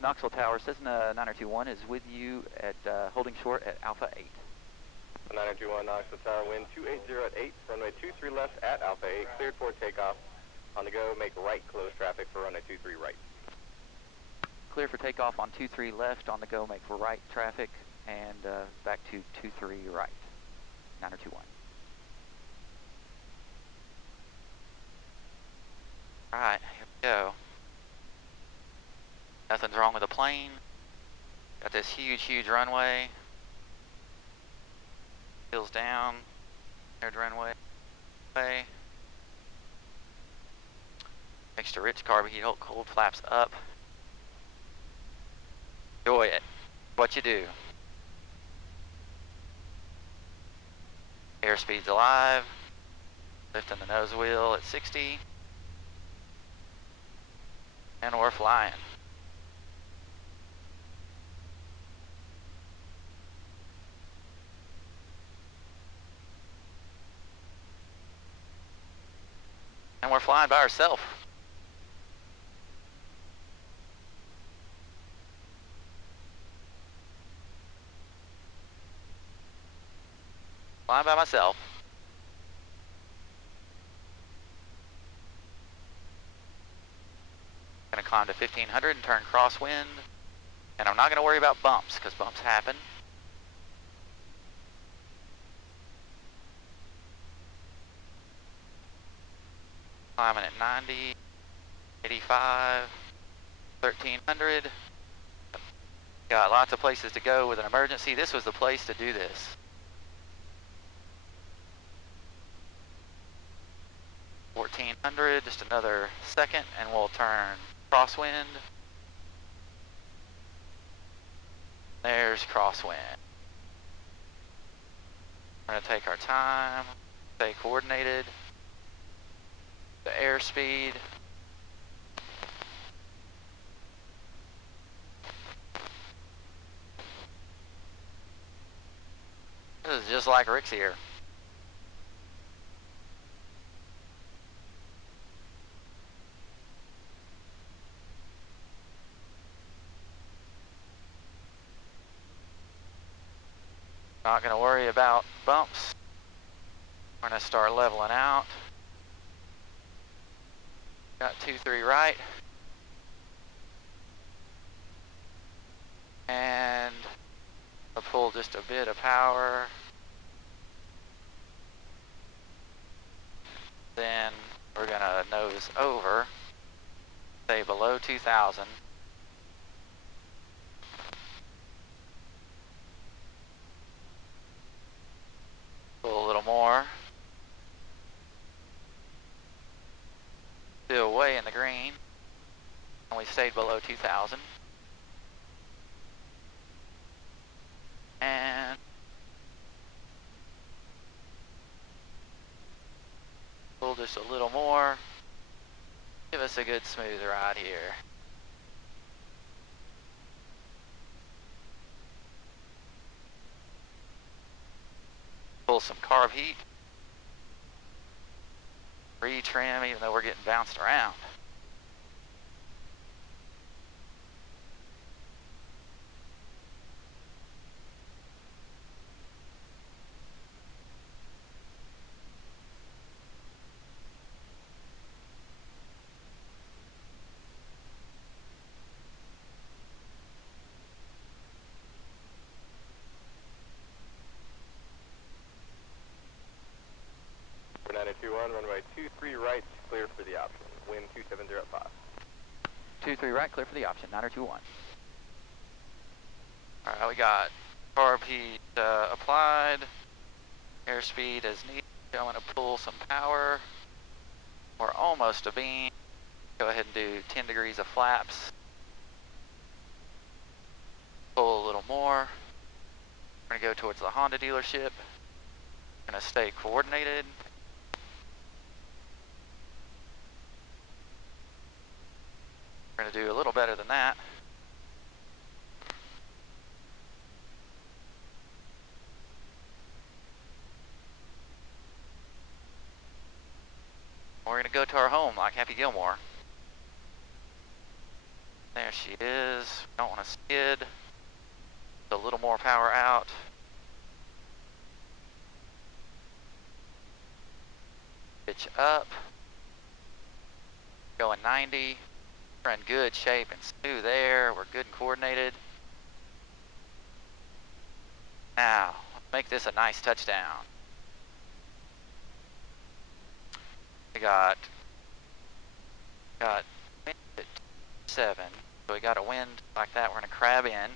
Knoxville Tower, Cessna 9021 is with you at holding short at Alpha 8. 9021 Knoxville Tower, wind 280 at 8, runway 23 left at Alpha 8, cleared for takeoff. On the go, make right, close traffic for runway 23 right. Clear for takeoff on 23 left, on the go, make for right traffic, and back to 23 right, 9021. Alright, here we go. Nothing's wrong with the plane. Got this huge runway. Heels down. Aired runway. Extra rich carb heat, hold cold, flaps up. Enjoy it. What you do. Airspeed's alive. Lifting the nose wheel at 60. And we're flying. And we're flying by ourselves. Flying by myself. Gonna climb to 1500 and turn crosswind. And I'm not gonna worry about bumps, because bumps happen. Climbing at 90, 85, 1300. Got lots of places to go with an emergency. This was the place to do this. $1,400, just another second, and we'll turn crosswind. There's crosswind. We're gonna take our time, stay coordinated. The airspeed. This is just like Rick's here. Not going to worry about bumps. We're going to start leveling out. Got 23 right. And I'll pull just a bit of power. Then we're going to nose over. Stay below 2000. Pull a little more. Still way in the green. And we stayed below 2000. And pull just a little more. Give us a good smooth ride here. Pull some carb heat. Retrim even though we're getting bounced around. For 9021, runway 23 right, clear for the option. Wind 270 at 5. 23 right, clear for the option, 9021. Alright, we got carb heat applied. Airspeed as needed. Going to pull some power. We're almost a beam. Go ahead and do 10 degrees of flaps. Pull a little more. We're going to go towards the Honda dealership. We're going to stay coordinated. We're going to do a little better than that. We're going to go to our home like Happy Gilmore. There she is. Don't want to skid. A little more power out. Pitch up. Going 90. We're in good shape and smooth there. We're good and coordinated. Now, let's make this a nice touchdown. We got wind at 7. So we got a wind like that. We're going to crab in.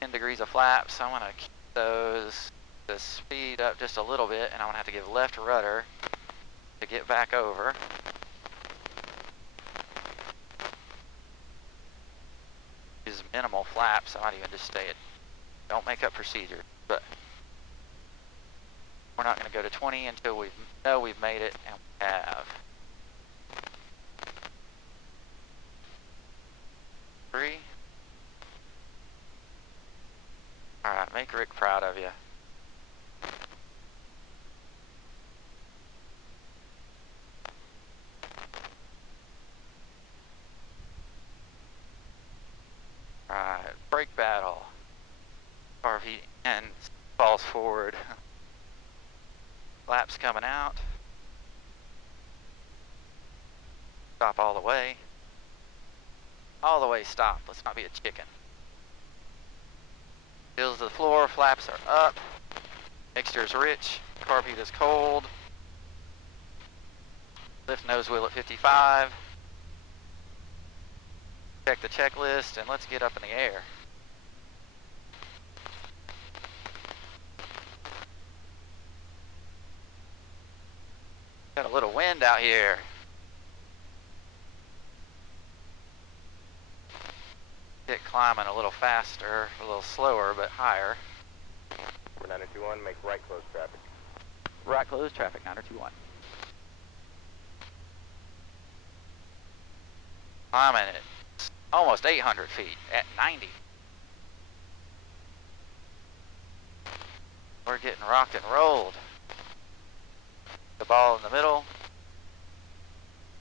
10 degrees of flaps. I'm going to keep the speed up just a little bit, and I'm going to have to give left rudder to get back over. Use minimal flaps. I might even just stay at, don't make up procedure, but we're not going to go to 20 until we know we've made it, and we have. 3. Alright, make Rick proud of you. Alright, brake battle. RV and falls forward. Flaps coming out. Stop all the way. All the way stop. Let's not be a chicken. Heels to the floor, flaps are up. Mixture is rich, carb heat is cold. Lift nose wheel at 55. Check the checklist and let's get up in the air. Got a little wind out here. Get climbing a little faster, a little slower, but higher. 921, make right close traffic. Right close traffic, 921. Climbing at almost 800 feet at 90. We're getting rocked and rolled. The ball in the middle.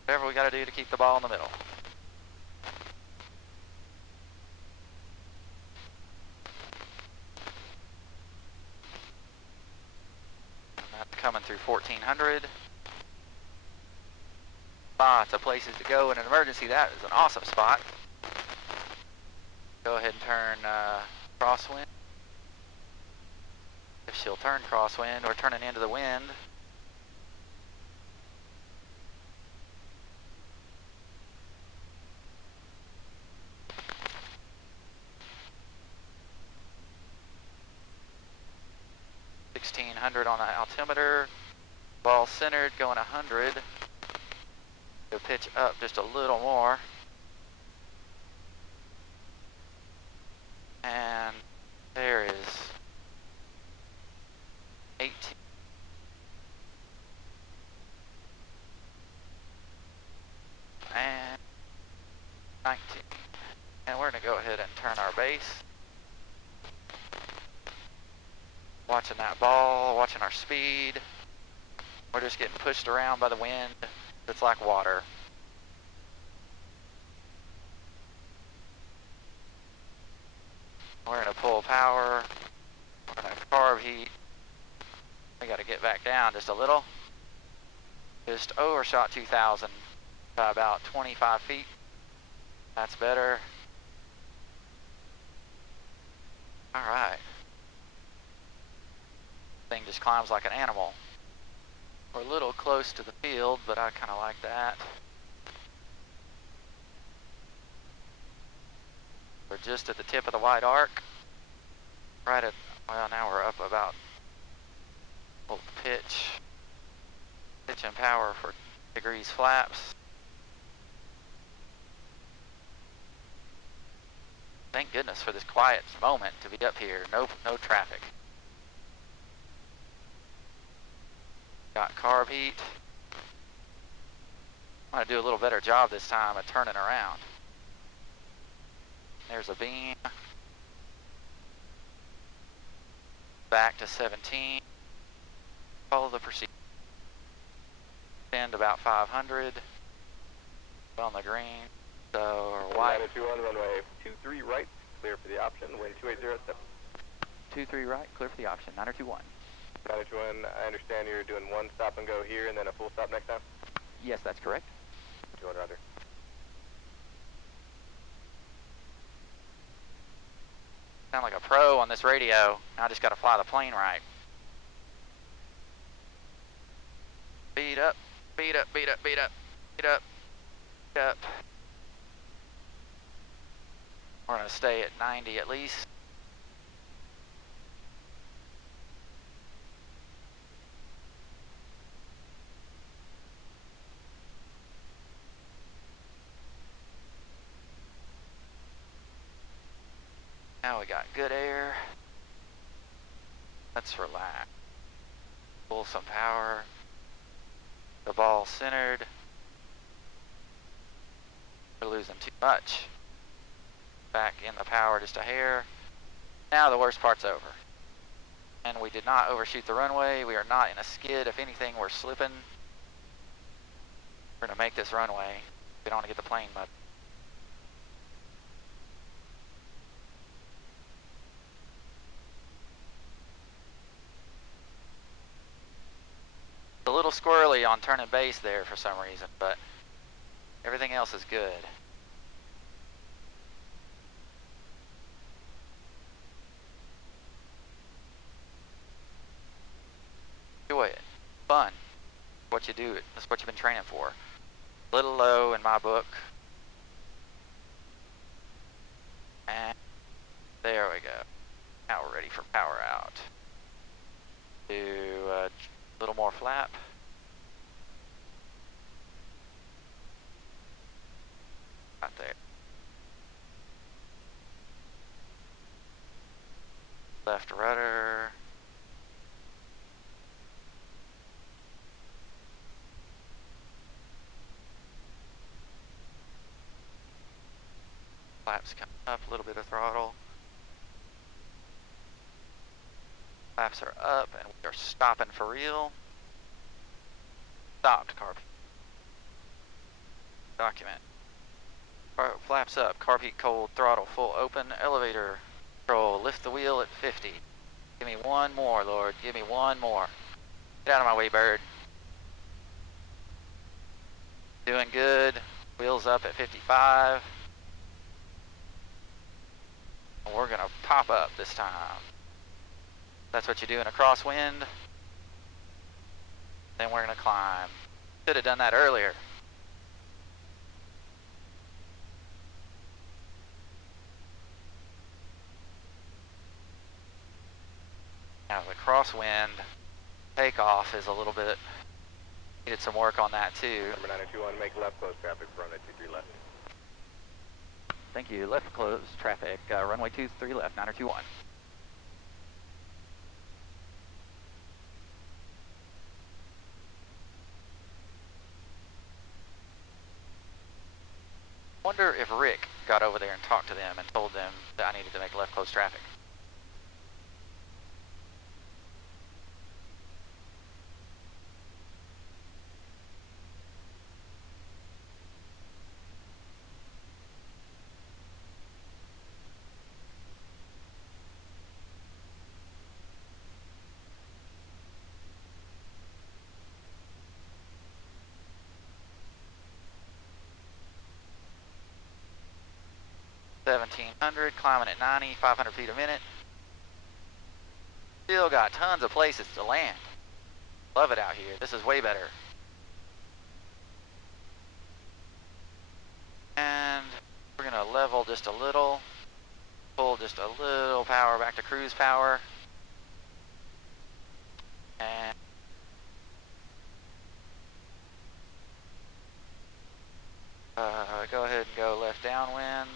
Whatever we got to do to keep the ball in the middle. That's coming through 1400. Lots of places to go in an emergency. That is an awesome spot. Go ahead and turn crosswind. If she'll turn crosswind, we're turning into the wind. On the altimeter, ball centered, going 100. Go pitch up just a little more. And there is 18. And 19. And we're going to go ahead and turn our base. Watching that ball, watching our speed. We're just getting pushed around by the wind. It's like water. We're going to pull power. We're going to carb heat. We got to get back down just a little. Just overshot 2,000 by about 25 feet. That's better. All right. Thing just climbs like an animal. We're a little close to the field, but I kind of like that. We're just at the tip of the white arc. Right at, well, now we're up about pitch and power for degrees flaps. Thank goodness for this quiet moment to be up here. No traffic. Got carb heat. I'm going to do a little better job this time of turning around. There's a beam. Back to 17. Follow the procedure. Send about 500. On the green. So, or white. 921, runway 23 right, clear for the option, wind 280 at 7. 23 right, clear for the option, 9021. 921, I understand you're doing one stop and go here and then a full stop next time? Yes, that's correct. 21 Roger. Sound like a pro on this radio. Now I just got to fly the plane right. Speed up, speed up, speed up, speed up, speed up, speed up. We're going to stay at 90 at least. Now we got good air. Let's relax. Pull some power. The ball centered. We're losing too much. Back in the power just a hair. Now the worst part's over. And we did not overshoot the runway. We are not in a skid. If anything, we're slipping. We're going to make this runway. We don't want to get the plane mud. A little squirrely on turning base there for some reason, but everything else is good. Enjoy it. Fun. What you do. That's what you've been training for. A little low in my book. And there we go. Now we're ready for power out. Do a little more flap. Right there. Left rudder. Flaps coming up, a little bit of throttle. Flaps are up and we are stopping for real. Stopped, carb. Document. Flaps up, carb heat cold, throttle full open, elevator control, lift the wheel at 50. Give me one more, Lord, give me one more. Get out of my way, bird. Doing good, wheels up at 55. We're gonna pop up this time. That's what you do in a crosswind. Then we're gonna climb. Should have done that earlier. Now the crosswind takeoff is a little bit, needed some work on that too. Number 921, make left close traffic for runway 23 left. Thank you, left close traffic, runway 23 left, 9021. Wonder if Rick got over there and talked to them and told them that I needed to make left close traffic. $1,700, climbing at 90, 500 feet a minute. Still got tons of places to land. Love it out here. This is way better. And we're gonna level just a little. Pull just a little power back to cruise power. And go ahead and go left downwind.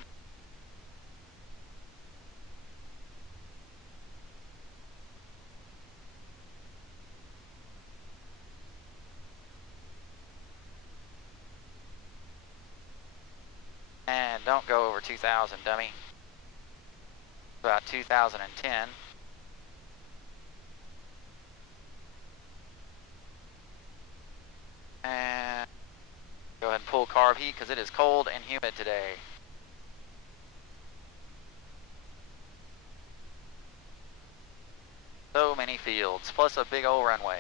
And don't go over 2,000, dummy. About 2010. And go Go ahead and pull carb heat because it is cold and humid today. So many fields, plus a big old runway.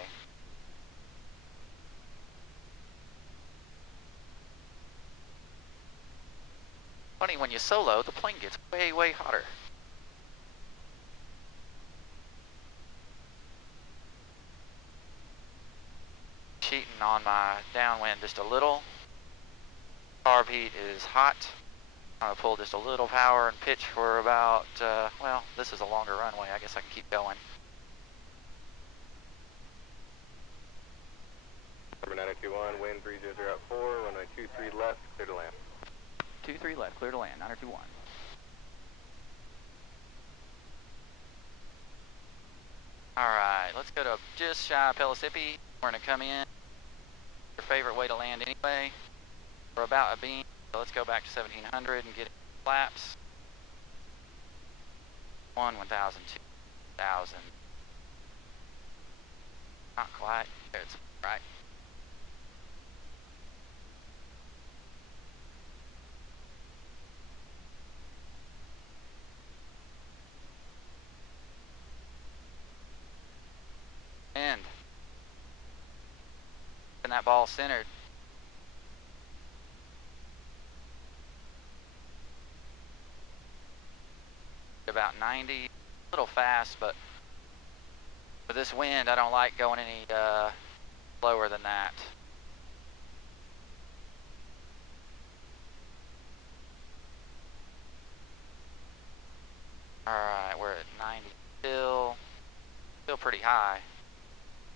Funny, when you solo, the plane gets way, way hotter. Cheating on my downwind just a little. Carb heat is hot. I'm going to pull just a little power and pitch for about, well, this is a longer runway. I guess I can keep going. Number 9021, wind 3004, runway 23 left, clear to land. 23 left, clear to land, 9021. Alright, let's go to just shy of Pellissippi. We're going to come in. Your favorite way to land anyway. We're about a beam, so let's go back to 1700 and get flaps. 1, 1000, 2000. Not quite. There it's right. And that ball centered. About 90, a little fast, but with this wind, I don't like going any slower than that. Alright, we're at 90 still pretty high.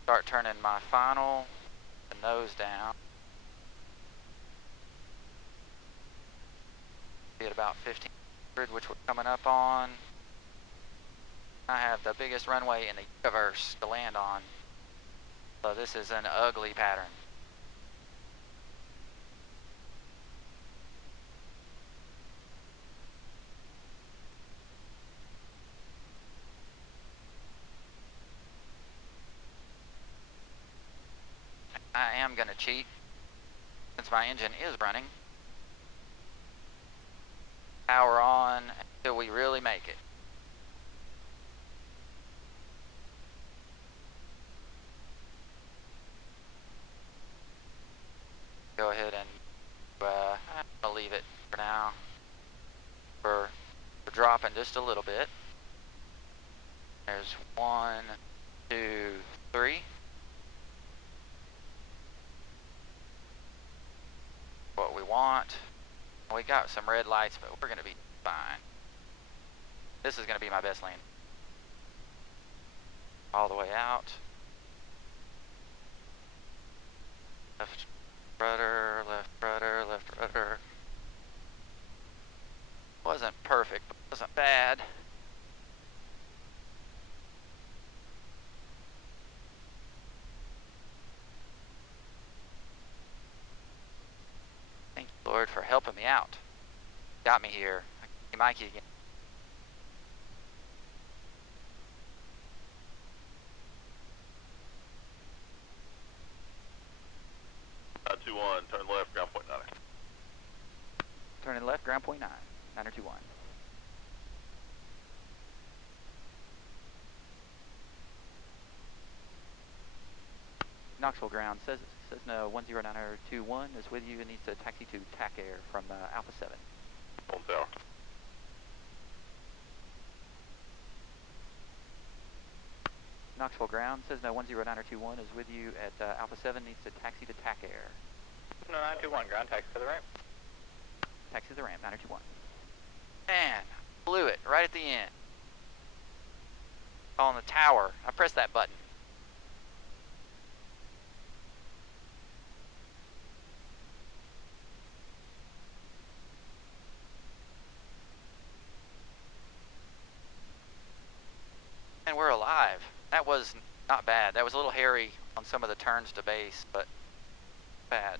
Start turning my final, the nose down. Be at about 1500, which we're coming up on. I have the biggest runway in the universe to land on. So this is an ugly pattern. I am going to cheat since my engine is running. Power on until we really make it. Go ahead and I'll leave it for now. We're dropping just a little bit. There's 1, 2, 3. What we want. We got some red lights, but we're going to be fine. This is going to be my best lane. All the way out. Left rudder, left rudder, left rudder. Wasn't perfect, but wasn't bad. Thank you, Lord, for helping me out. Got me here. Hey, Mikey again. Two one, turn left, ground point 9. Turning left, ground point 9, 9021. Knoxville ground, Cessna 109021 is with you and needs to taxi to TAC Air from Alpha 7. On tower. Knoxville ground, Cessna 109021 is with you at Alpha 7, needs to taxi to TAC Air. No, 921, ground taxi to the ramp. Taxi to the ramp, 9021. Man, blew it right at the end. On the tower. I pressed that button. And we're alive. That was not bad. That was a little hairy on some of the turns to base, but bad.